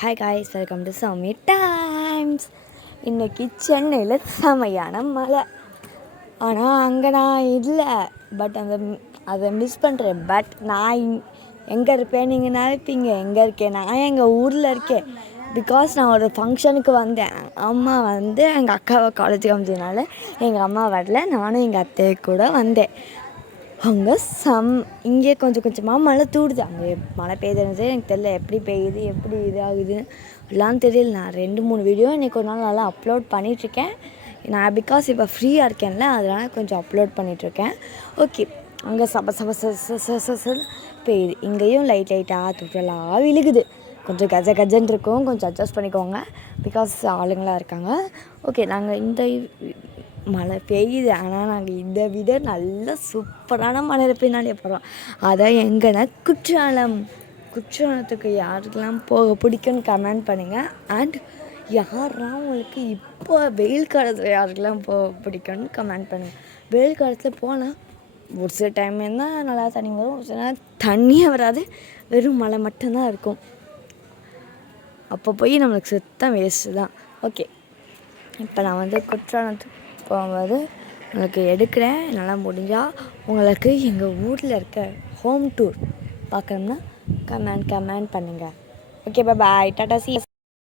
Hi guys, welcome to Soumi times. இன்றைக்கி சென்னையில் செமையான மழை. ஆனால் அங்கே நான் இல்லை, பட் அதை மிஸ் பண்ணுறேன். பட் நான் எங்கே இருப்பேன் நீங்கள் நினைப்பீங்க. எங்கே இருக்கேன்? நான் எங்கள் ஊரில் இருக்கேன். பிகாஸ் நான் ஒரு ஃபங்க்ஷனுக்கு வந்தேன். அம்மா எங்கள் அக்காவை காலேஜுக்கு அமைச்சதுனால எங்கள் அம்மா வரல, நானும் எங்கள் அத்தையை கூட வந்தேன். அங்கே இங்கே கொஞ்சம் கொஞ்சமாக மழை தூடுது. அங்கே மழை பெய்யுதுன்னு எனக்கு தெரியல, எப்படி பெய்யுது எப்படி இதாகுது எல்லாம் தெரியல. நான் 2-3 வீடியோ இன்றைக்கி ஒரு நாள் நல்லா அப்லோட் பண்ணிகிட்ருக்கேன். நான் பிகாஸ் இப்போ ஃப்ரீயாக இருக்கேன்ல, அதனால் கொஞ்சம் அப்லோட் பண்ணிகிட்ருக்கேன். ஓகே, அங்கே சப பெய்யுது. இங்கேயும் லைட்டாக துற்றலாக விழுகுது. கொஞ்சம் கஜன்னு இருக்கும், கொஞ்சம் அட்ஜஸ்ட் பண்ணிக்கோங்க. பிகாஸ் ஆளுங்களாக இருக்காங்க. ஓகே, நாங்கள் இந்த மழை பெய்யுது, ஆனால் நாங்கள் இதை விட நல்ல சூப்பரான மழை பெய்யினாலே போகிறோம். அதான் எங்கன்னா குற்றாலத்துக்கு யாருக்கெல்லாம் போக பிடிக்குன்னு கமெண்ட் பண்ணுங்கள். அண்ட் யாரெல்லாம் உங்களுக்கு இப்போ வெயில் காலத்தில் யாருக்கெல்லாம் போக பிடிக்குன்னு கமெண்ட் பண்ணுங்கள். வெயில் காலத்தில் போனால் ஒரு சில டைம் தான் நல்லா தண்ணி வரும், ஒரு சில நேரம் தண்ணியே வராது, வெறும் மழை மட்டும்தான் இருக்கும். அப்போ போய் நம்மளுக்கு சுத்தம் வேஸ்ட்டு தான். ஓகே, இப்போ நான் குற்றாலத்துக்கு போகும்போது உங்களுக்கு எடுக்கிறேன். நல்லா முடிஞ்சால் உங்களுக்கு எங்கள் ஊரில் இருக்க ஹோம் டூர் பார்க்கணும்னா கமெண்ட் பண்ணுங்கள். ஓகே, பாய், டாடா, சி.